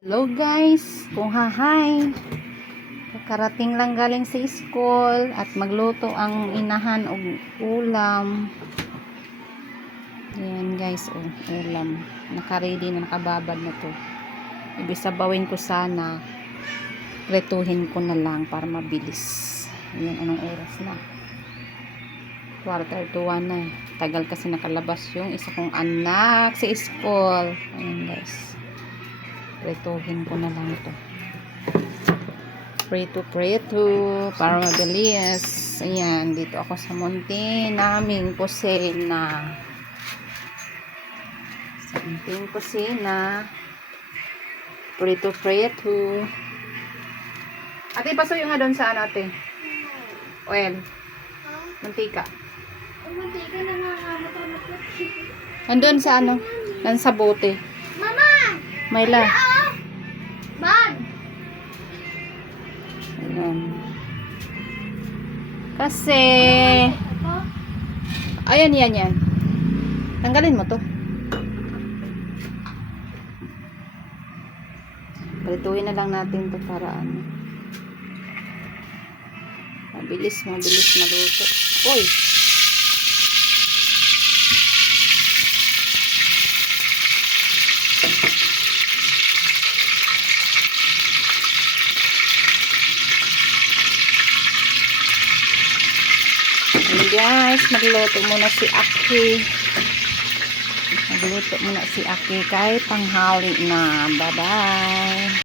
Hello guys, kung hahay. Karating lang galing sa school at magluto ang inahan og ulam. Ayan guys, ulam. Naka-ready na, nakababad na to. Ibisabawin ko sana. Retuhin ko na lang para mabilis. Ayan, anong oras na? 1:45 na. Tagal kasi nakalabas yung isa kong anak sa school. Ayan guys. Prituhin ko na lang ito. Prito para mabilis. Ayan, dito ako sa munti naming kusina. Sa munting kusina. Prito. Ate, pasuyo nga doon sa ano, ate? Oil. Mantika. Mantika na nangangamat-amat. Nandun sa ano? Nasa bote. Mama! Mayla. Bag! Ayan. Kasi ayan, yan. Tanggalin mo to. Prituhin na lang natin to para ano. Mabilis maluto. Uy! Ayan guys, magluto muna si Aki. Magluto muna si Aki kahit tanghali na. Bye-bye.